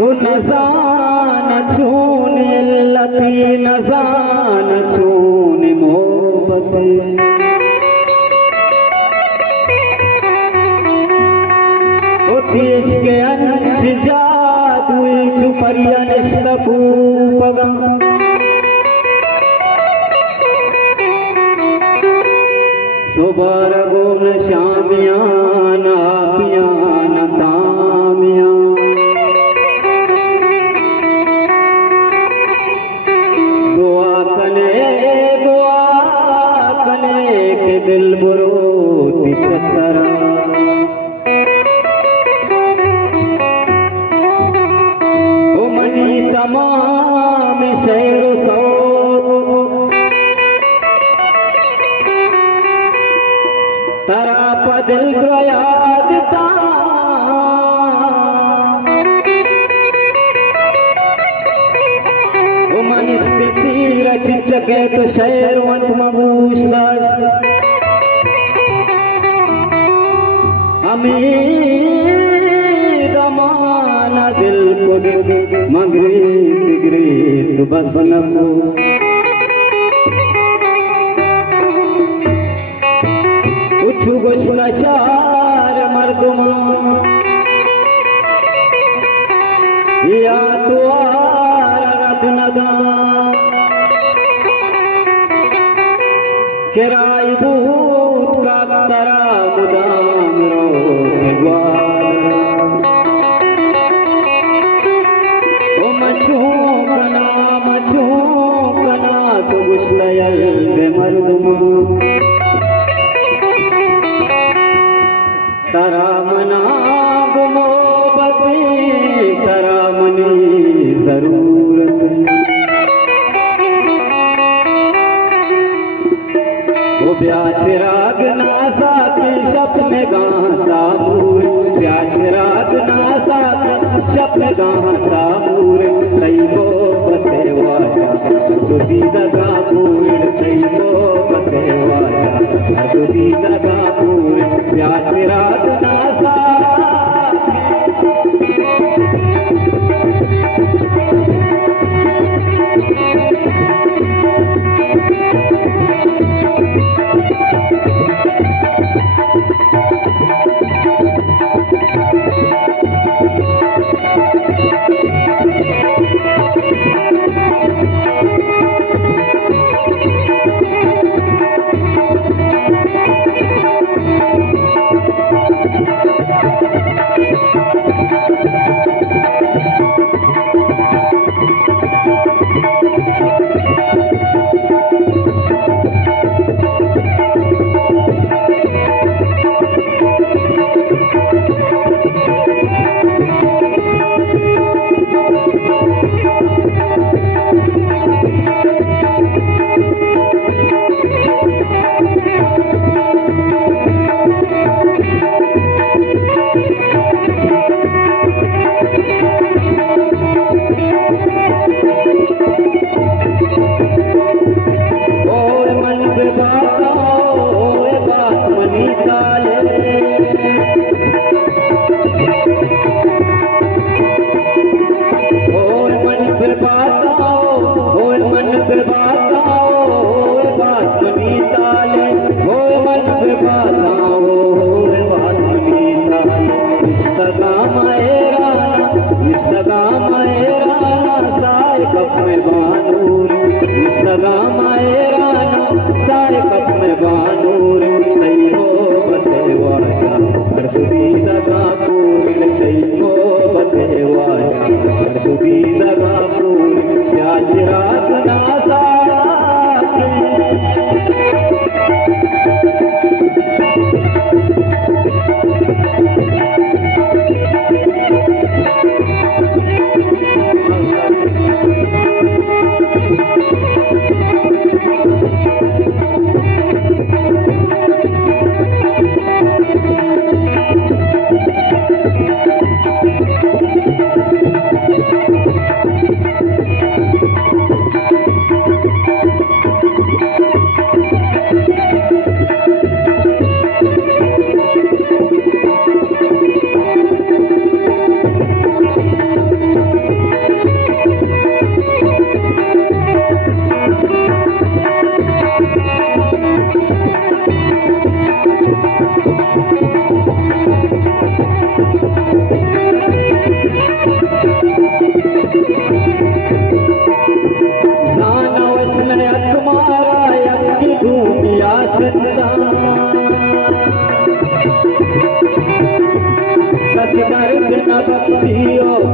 नजान छूने लती नजान छूने मोहब्बत देश के अंश जादू छुपरिया निष्ठू पगम सुबार गुण शामियान आपियान तामिया के दिल बुरो तिचतरा ओ मनी तमाम शहर सौ तरा पदिल याद ता ओ मनीष चीर चिचके तो शहर वंत मबूश दास अमीर माना दिल को मगरीत बस नको उछु गुस्ला शार मर्दुमा या तुआर रत नदा किराई बूत का तरा मुदाम रो मछू कना तो गुस्लयल दे मर्दुमा तरा मना मोहब्बती तरा मनी जरूरत वो ब्याज राग नासा के सपने गाता मूर ब्याज राग नासा के सपने गाता मूर सही को बतेवाया तुझी दगा मूर सही को बतेवाया तुझी दगा मूर ब्याज राग नासा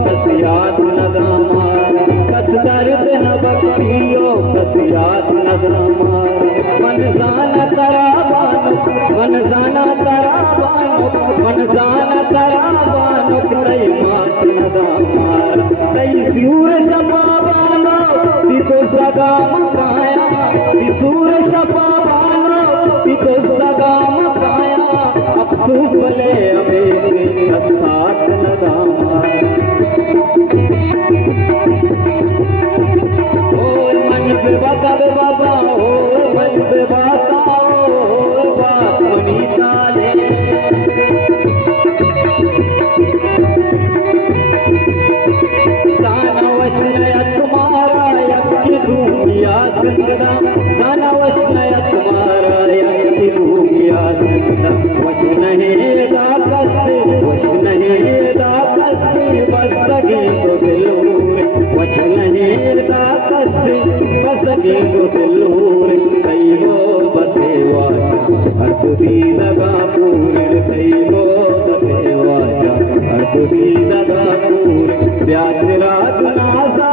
कस याद नगामार कस दर्द न बख्शियो कस याद नगामार मन जाना तराबानो मन जाना तराबानो मन जाना तराबानो तई मात नगामार तई सूर सपाबानो तिको सगा मकाया सूर सपाबानो तिको सगा मकाया अफसोस भले अबे साथ नगामार ओ मन पे बाबा बाबा ओ मन पे बाबा ओ बाप मनी ताले ताना वशनया तुम्हारा यकी दुनिया जिंदा ताना वशनया तुम्हारा यकी दुनिया जिंदा वश नहीं दाकस वश नहीं दाकस बस सके तो दिलूर वश नहीं दाकस बस सके तो दिलूर कई हो बसेवाचा हर तुझी लगा पूरे कई हो बसेवाचा हर तुझी लगा पूरे प्यास रात नाजा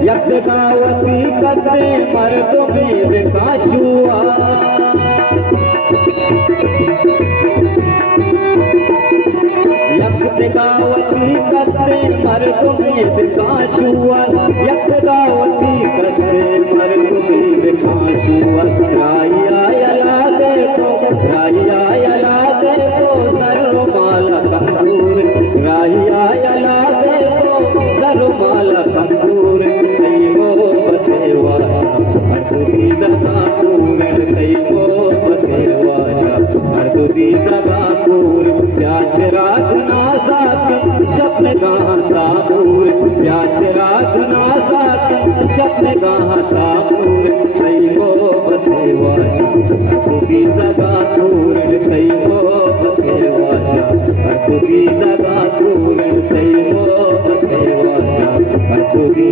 यज्ञावती करते मर्द में विकास हुआ यज्ञावती करते मर्द में विकास हुआ यज्ञावती करते मर्द में विकास हुआ राया यला दे तो राया यला दे तो सर्वमाला कंदूर राया यला दे तो सर्वमाला कंदूर हर तुझी दगा पूरे कई को बसेवाचा हर तुझी दगा पूरे प्यास रात नासा के सपने गाता पूरे प्यास रात नासा के सपने गाता पूरे कई को बसेवाचा हर तुझी दगा पूरे कई को बसेवाचा हर तुझी दगा पूरे कई को बसेवाचा हर तुझी